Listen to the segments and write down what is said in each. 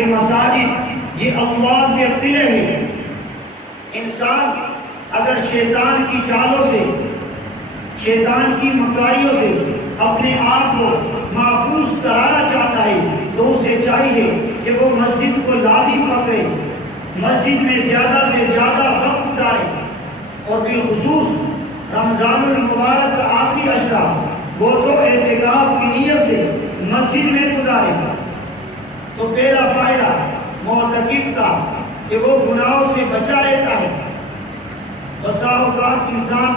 یہ مساجد یہ اللہ کے قلعے ہیں۔ انسان اگر شیطان کی چالوں سے، شیطان کی مکاریوں سے اپنے آپ کو محفوظ کرانا چاہتا ہے تو اسے چاہیے کہ وہ مسجد کو لازم پکڑے، مسجد میں زیادہ سے زیادہ وقت گزارے، اور بالخصوص رمضان المبارک کا آخری عشرہ وہ تو اعتکاف کی نیت سے مسجد میں گزارے۔ تو پہلا فائدہ معتکف کا کہ وہ گناہوں سے بچا رہتا ہے۔ بسا اوقات انسان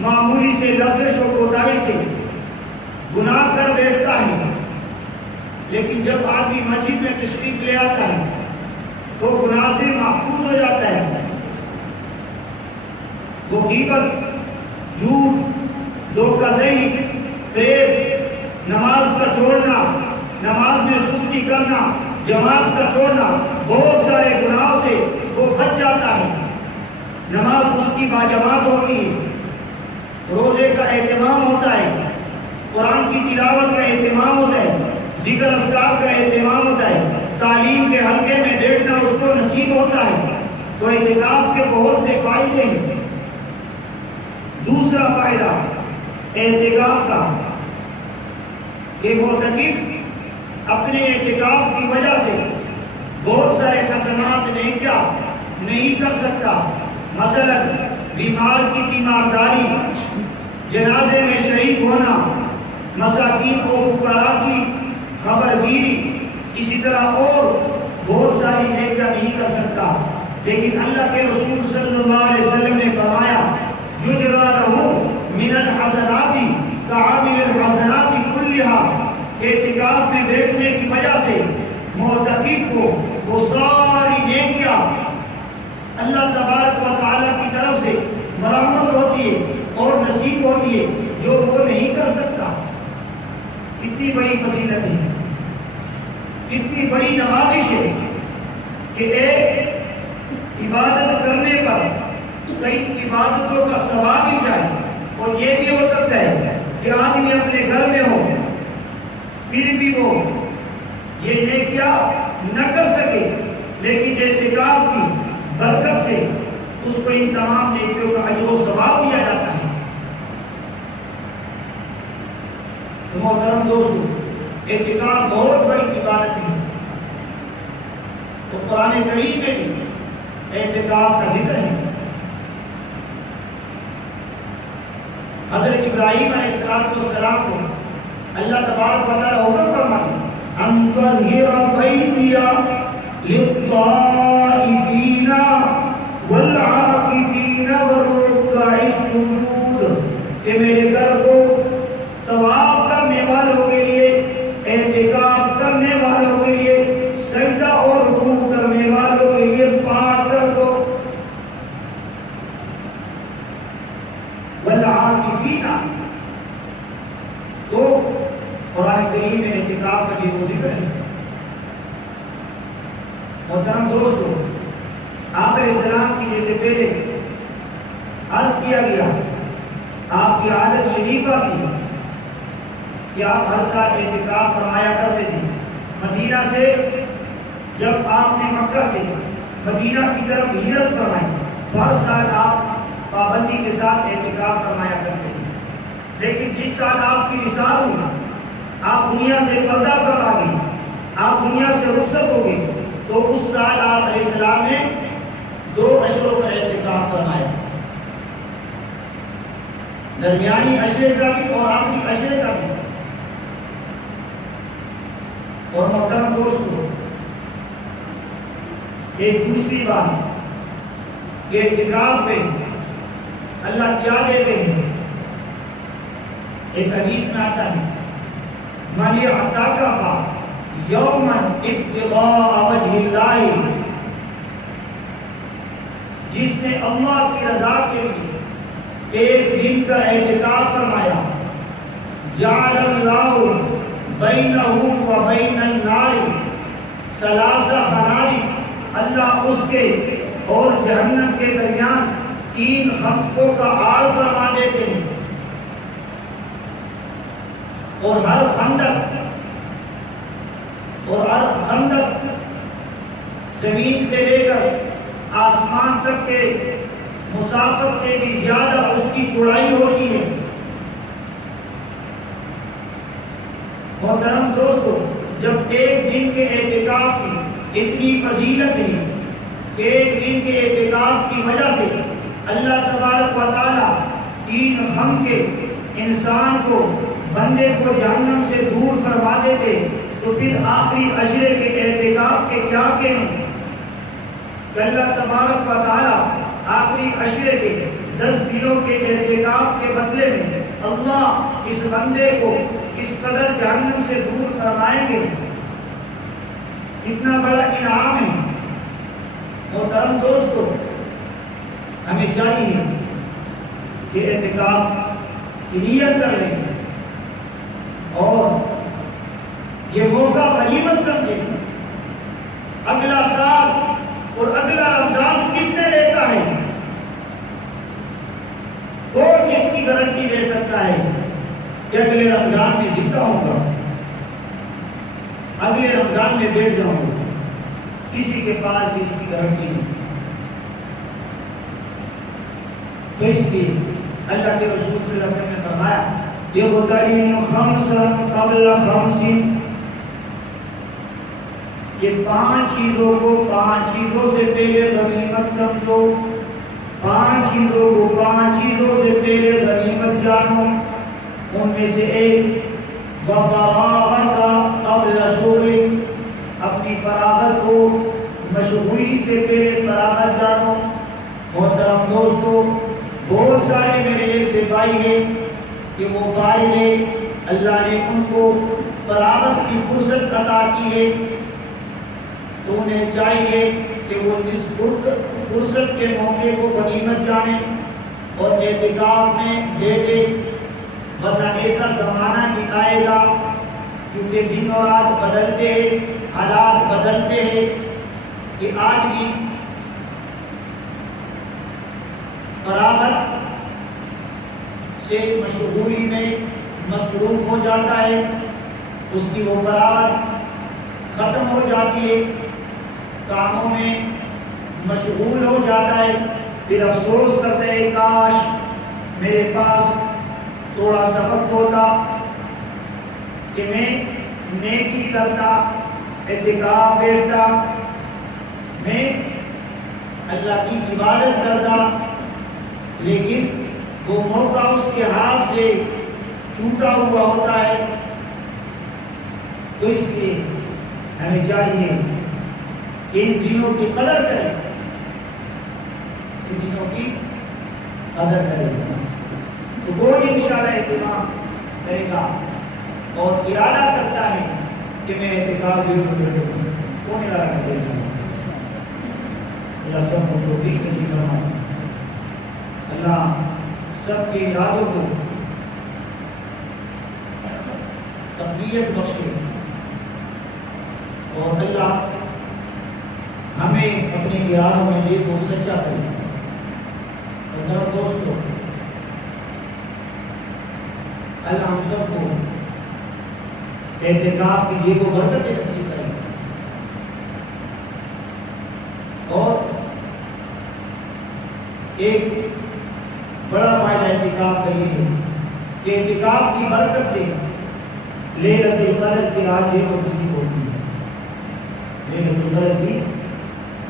معمولی سے لفظ و کوتاہی سے گناہ کر بیٹھتا ہے، لیکن جب آدمی مسجد میں تشریف لے آتا ہے تو گناہ سے محفوظ ہو جاتا ہے۔ وہ غیبت، جھوٹ، دھوکہ دہی، فریب، نماز کا چھوڑنا، نماز میں سستی کرنا، جماعت کا چھوڑنا، بہت سارے گناہوں سے وہ بچ جاتا ہے۔ نماز اس کی باجماعت ہوتی ہے، روزے کا اہتمام ہوتا ہے، قرآن کی تلاوت کا اہتمام ہوتا ہے، ذکر اذکار کا اہتمام ہوتا ہے، تعلیم کے حلقے میں بیٹھنا اس کو نصیب ہوتا ہے۔ تو اعتکاف کے بہت سے فائدے ہیں۔ دوسرا فائدہ اعتکاف کا کہ معتکف اپنے اعتکاف کی وجہ سے بہت سارے حسنات نیکیاں نہیں کر سکتا، مثلا بیمار کی تیمارداری، جنازے میں شریک ہونا، مساکین و فقراء کی خبرگیری، اسی طرح اور بہت ساری نیکیاں نہیں کر سکتا۔ لیکن اللہ کے رسول صلی اللہ علیہ وسلم نے فرمایا یجری لہ من الحسنات کعامل الحسنات کلھا، اعتکاف میں بیٹھنے کی وجہ سے معتکف کو وہ ساری نیکیاں اللہ تبارک و تعالیٰ کی طرف سے مرحمت ہوتی ہے اور نصیب ہوتی ہے جو وہ نہیں کر سکتا۔ کتنی بڑی فضیلت ہے، کتنی بڑی نوازش ہے کہ ایک عبادت کرنے پر کئی عبادتوں کا ثواب مل جائے۔ اور یہ بھی ہو سکتا ہے کہ آدمی اپنے گھر میں ہو پھر بھی وہ یہ نیکیاں نہ کر سکے، لیکن اعتکاف کی برکت سے اس کو ان تمام نیکیوں کا اجر و ثواب دیا جاتا ہے۔ تو محترم دوستو، اعتکاف بہت بڑی عبادت ہے۔ تو قرآن کریم میں بھی اعتکاف کا ذکر ہے۔ حضرت ابراہیم علیہ السلام کو اللہ تبارک و تعالیٰ حکم فرماتے ان طہر بیتی للطائفین والعاکفین والرکع السجود، کہ میرے گھر کو طواف کرنے والوں کے لیے، اعتکاف کرنے والوں کے لیے، سجدہ اور رکوع کرنے والوں کے لیے پاک کر دو۔ والعاکفین، تو قرآن کریم میں اعتکاف کا یہ وہ ذکر ہے۔ محترم دوستو، آپ علیہ السلام کی جیسے پہلے عرض کیا گیا، آپ کی عادت شریفہ کی کہ آپ ہر سال اعتکاف فرمایا کرتے تھے۔ مدینہ سے جب آپ نے مکہ سے مدینہ کی طرف ہجرت فرمائی تو ہر سال آپ پابندی کے ساتھ اعتکاف فرمایا کرتے تھے۔ لیکن جس سال آپ کی وصال ہوئی، آپ دنیا سے پردہ فرما گئی، آپ دنیا سے رخصت ہو گئی، تو اس سال آپ علیہ السلام نے 2 عشروں کا اعتکاف فرمایا، درمیانی عشرے کا بھی اور آخری عشرے کا بھی۔ اور محترم دوستو، ایک دوسری بات کہ اعتکاف میں اللہ کیا دیتے ہیں۔ ایک حدیث میں آتا ہے من اعتکف یوما ابتغاء وجہ اللہ، جس نے اللہ کی رضا کے لیے ایک دن کا اعتکاف فرمایا، جعل اللہ بینہ و بین النار ثلاث خناری، اللہ اس کے اور جہنم کے درمیان 3 خندقوں کا آڑ فرما دیتے ہیں، اور ہر خندق اور خندق زمین سے لے کر آسمان تک کے مسافت سے بھی زیادہ اس کی چوڑائی ہوتی ہے۔ محترم دوستو، جب ایک دن کے اعتکاف کی اتنی فضیلت ہے کہ ایک دن کے اعتکاف کی وجہ سے اللہ تبارک و تعالیٰ 3 غم کے انسان کو، بندے کو جہنم سے دور فرما دیتے، تو پھر آخری عشرے کے اعتکاف کے کیا کہیں کہ اللہ تبارک و تعالیٰ آخری عشرے کے 10 دنوں کے اعتکاف کے بدلے میں اللہ اس بندے کو اس قدر جہنم سے دور فرمائیں گے۔ کتنا بڑا انعام ہے۔ محترم دوستو، ہمیں چاہیے کہ اعتکاف کی نیت کر لیں اور یہ موقع غنیمت سمجھیں۔ اگلا سال اور اگلا رمضان کس نے دیتا ہے؟ کوئی اس کی گارنٹی دے سکتا ہے کہ اگلے رمضان میں زندہ ہوں گا، اگلے رمضان میں بیٹھ جاؤں گا؟ کسی کے پاس اس کی گارنٹی نہیں۔ تو اس لیے اللہ کے رسول صلی اللہ علیہ وسلم نے فرمایا یغتنم خمسا قبل خمس، یہ 5 چیزوں کو 5 چیزوں سے پہلے غنیمت سمجھو، 5 چیزوں کو 5 چیزوں سے پہلے غنیمت جانو۔ ان میں سے ایک وفراغت قبل شغل، اپنی فراغت کو مشغولی سے پہلے فراغت جانو۔ محترم دوستو، بہت سارے میرے ایسے بھائی ہیں کہ وہ فارغ ہیں، اللہ نے ان کو فراغت کی فرصت عطا کی ہے، تو انہیں چاہیے کہ وہ اس فرصت کے موقع کو غنیمت جانیں اور اعتکاف میں بیٹھے، ورنہ ایسا زمانہ نہیں آئے گا، کیونکہ دن اور رات بدلتے ہیں، حالات بدلتے ہیں، کہ آج بھی فراغت سے مشغولی میں مصروف ہو جاتا ہے، اس کی وہ فراغت ختم ہو جاتی ہے، کاموں میں مشغول ہو جاتا ہے، پھر افسوس کرتے ہیں کاش میرے پاس تھوڑا سا وقت ہوتا کہ میں نیکی کرتا، اعتکاف بیٹھتا، میں اللہ کی عبادت کرتا، لیکن وہ موقع اس کے ہاتھ سے چھوٹا ہوا ہوتا ہے۔ تو اس لیے ہمیں چاہیے کہ ان دنوں کی قدر کریں، ان دنوں کی قدر کریں۔ تو وہ انشاءاللہ اہتمام کرے گا اور ارادہ کرتا ہے کہ میں اعتکاف کروں، کون ارادہ کرے گا؟ اللہ سب کو توفیق نصیب فرمائے، اللہ سب کے ارادوں کو تقویت بخشے، اور اللہ ہمیں اپنے ارادوں میں یہ کو سچا کرے۔ اور دوستو، اللہ ہم سب کو اعتکاف کی جیب و برکت نصیب کرے، اور ایک بڑا فائدہ اعتکاف کا یہ ہے کہ اعتکاف کی برکت سے لیلۃ القدر کی رات یہ نصیب ہوتی ہے، لیلۃ القدر کی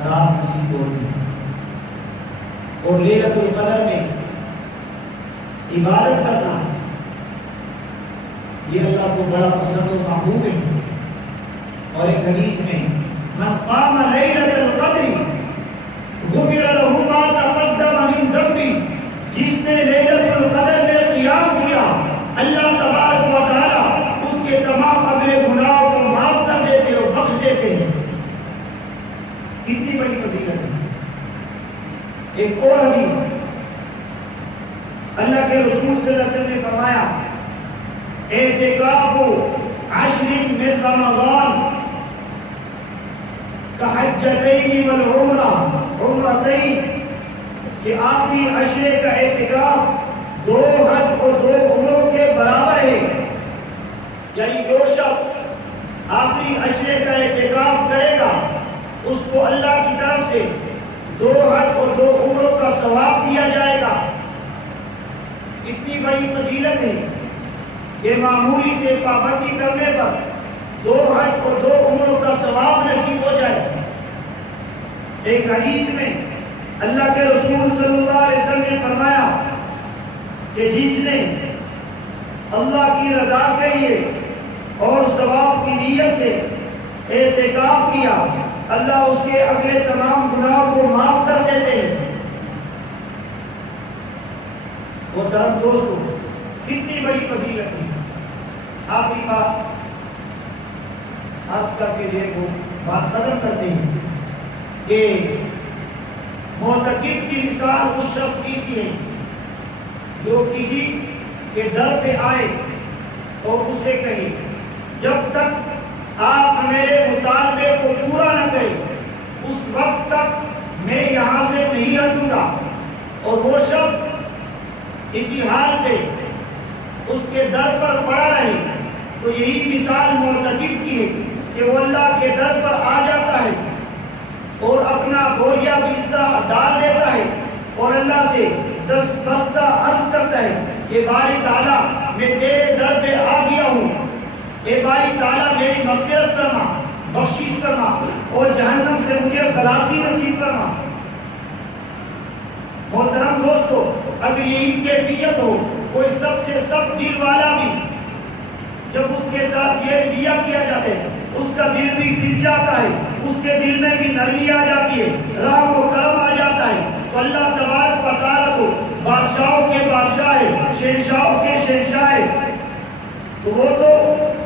رات نصیب ہوتی ہے، اور لیلۃ القدر میں عبادت کرنا یہ اللہ کو بڑا پسند و محبوب ہے۔ اور ایک حدیث میں من قام لیلۃ القدر غفر له ما تقدم من ذنبه، جس نے لیلۃ القدر میں قیام کیا اللہ تبارک و تعالی اس کے تمام اگلے گناہوں کو معاف کر دیتے اور بخش دیتے ہیں۔ کتنی بڑی فضیلت ہے۔ ایک اور حدیث اللہ کے رسول صلی اللہ علیہ وسلم نے فرمایا اعتکاف 10 من رمضان کحجتین والعمرہ عمرتین، کہ آخری عشرے کا اعتکاف 2 حج اور 2 عمروں کے برابر ہے۔ یعنی جو شخص آخری عشرے کا اعتکاف کرے گا اس کو اللہ کی طرف سے 2 حج اور 2 عمروں کا ثواب دیا جائے گا۔ اتنی بڑی فضیلت ہے کہ معمولی سے پابندی کرنے پر 2 حج اور 2 عمروں کا ثواب نصیب ہو جائے۔ ایک حدیث میں اللہ کے رسول صلی اللہ علیہ وسلم نے فرمایا کہ جس نے اللہ کی رضا کے لیے اور ثواب کی نیت سے اعتکاف کیا اللہ اس کے اگلے تمام گناہوں کو معاف کر دیتے ہیں۔ محترم دوستو، کتنی بڑی فضیلت ہے۔ آخری بات خاص کر کے دیکھو بات ختم کرتے ہیں کہ معتکف کی مثال اس شخص کی سی ہے جو کسی کے در پہ آئے اور اسے کہے جب تک آپ میرے مطالبے کو پورا نہ کریں اس وقت تک میں یہاں سے نہیں ہٹوں گا، اور وہ شخص اسی حال پہ اس کے در پر پڑا رہے، تو یہی مثال معتکف کی ہے کہ وہ اللہ کے در پر آ جاتا ہے اور اپنا بوریا بستر ڈال دیتا ہے اور اللہ سے بستہ عرض کرتا ہے کہ باری تعالیٰ میں تیرے در پہ آ گیا ہوں، اے باری تعالیٰ میری مغفرت کرنا، بخشش کرنا اور جہنم سے مجھے خلاصی نصیب کرنا۔ محترم دوستو، اگر یہی کیفیت ہو کوئی سب سے سب دل والا بھی جب اس کے ساتھ یہ دیا کیا جاتا ہے اس کا دل بھی پس جاتا ہے، اس کے دل میں بھی نرمی آ جاتی ہے، رحم و کرم آ جاتا ہے، تو اللہ تبارک و تعالیٰ کو بادشاہوں کے بادشاہ ہے، شہنشاہوں کے شہنشاہ ہے، تو وہ تو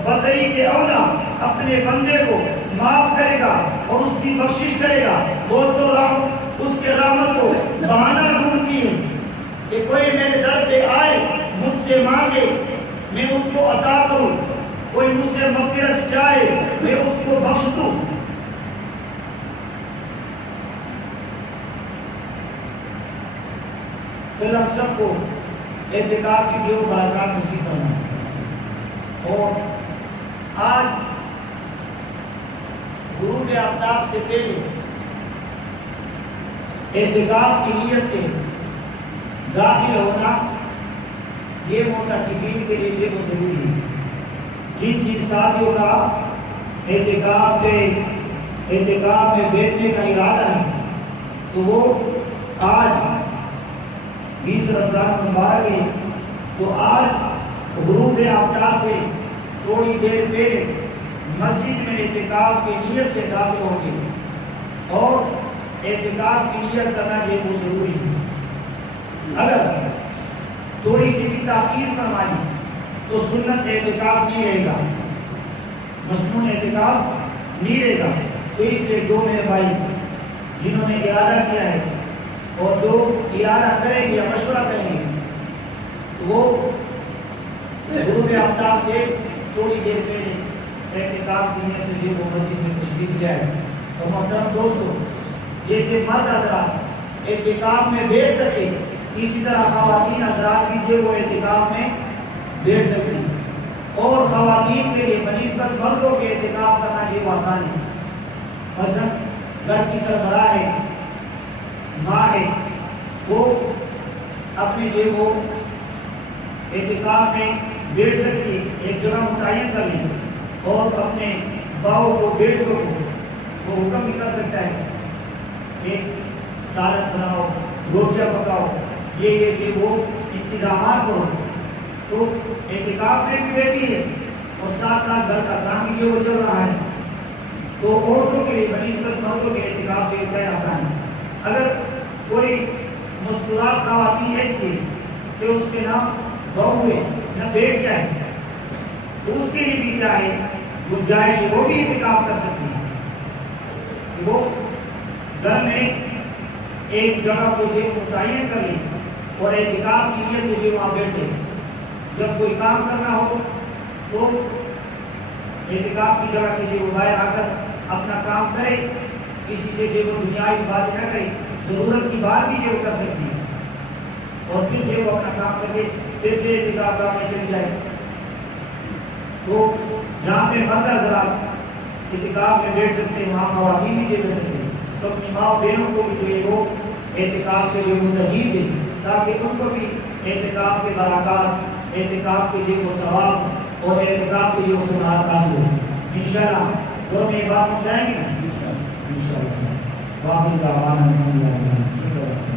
بطری کے اولا اپنے بندے کو معاف کرے گا اور اس کی بخشش کرے گا۔ وہ تو اس کے رحمت کو بہانہ ڈھونڈتی ہے کہ کوئی میرے در پہ آئے مجھ سے مانگے میں اس کو عطا کروں، کوئی مجھ سے مغفرت چاہے میں اس کو بخش دوں۔ پھر ہم سب کو اعتکاف کی جو برکات نصیب کرنا، اور آج غروب آفتاب سے پہلے اعتکاف کی نیت سے داخل ہونا یہ معتکفین کے لیے بہت ضروری ہے۔ جن ساتھیوں کا اعتکاف میں بیٹھنے کا ارادہ ہے تو وہ آج 20 رمضان مبارک ہے، تو آج غروب آفتاب سے تھوڑی دیر پہلے مسجد میں اعتکاف کی نیت سے داخل ہوں گے، اور اعتکاف کی نیت کرنا یہ بہت ضروری ہے۔ اگر تھوڑی سی بھی تاخیر فرمائی تو سنت اعتکاف نہیں رہے گا، مسنون اعتکاف نہیں رہے گا۔ تو اس لیے جو میرے بھائی جنہوں نے ارادہ کیا ہے اور جو ارادہ کریں گے یا مشورہ کریں گے تو وہ غروب آفتاب سے تھوڑی دیر پہلے اعتکاف کی نیت سے جو وہ مسجد میں تشریف جائے۔ تو محترم دوستو، جیسے مرد حضرات اعتکاف میں بیٹھ سکے اسی طرح خواتین حضرات بھی جو وہ اعتکاف میں بیٹھ سکتے ہیں، اور خواتین کے لیے بنسبت مردوں کے اعتکاف کرنا یہ آسان ہے۔ مثلا گھر کی سربراہ ہے، ماں ہے، وہ اپنے لیے وہ اعتکاف میں بیٹھ سکتی ہے، ایک جگہ متعین کر لیں اور اپنے باؤ کو بیٹوں کو وہ حکم بھی کر سکتا ہے کہ سالن بناؤ، روٹیاں پکاؤ، یہ کہ وہ انتظامات کرو۔ تو اعتکاف میں بھی بیٹھی ہے اور ساتھ ساتھ گھر کا کام بھی وہ چل رہا ہے، تو عورتوں کے لیے بنسبت مردوں کے اعتکاف کے لیے آسان ہے۔ اگر کوئی مستورات خواتین ایسی ہے کہ اس کے نام بہو ہے نہ بیٹھ کیا ہے، تو اس کے لیے بھی کیا ہے گنجائش ہے، وہ بھی اعتکاف کر سکتی ہے کہ وہ گھر میں ایک جگہ کو جو متعین کر لیں اور اعتکاف کی نیت سے بھی وہاں بیٹھے۔ جب کوئی کام کرنا ہو تو اعتکاف کی جگہ سے جو باہر آ کر اپنا کام کرے، کسی سے جو دنیاوی بات نہ کرے، ضرورت کی بات بھی جو کر سکتی ہے، اور پھر جو اپنا کام کر کے پھر اعتکاف میں چلی جائے۔ تو جہاں پہ مرد حضرات اعتکاف میں بیٹھ سکتے ہیں، وہاں خواتین بھی بیٹھ سکتے ہیں، تو اپنی ماں بہنوں کو بھی جو ہے وہ اعتکاف کے لیے ترغیب دیں تاکہ ان کو بھی اعتکاف کے برکات، اعتکاف کے لیے وہ ثواب اور اعتکاف کے لیے وہ ثمرات حاصل ہو۔ انشاءاللہ دو میں یہ بات پہنچائیں گے انشاءاللہ۔ واقعی دعوانا الحمدللہ۔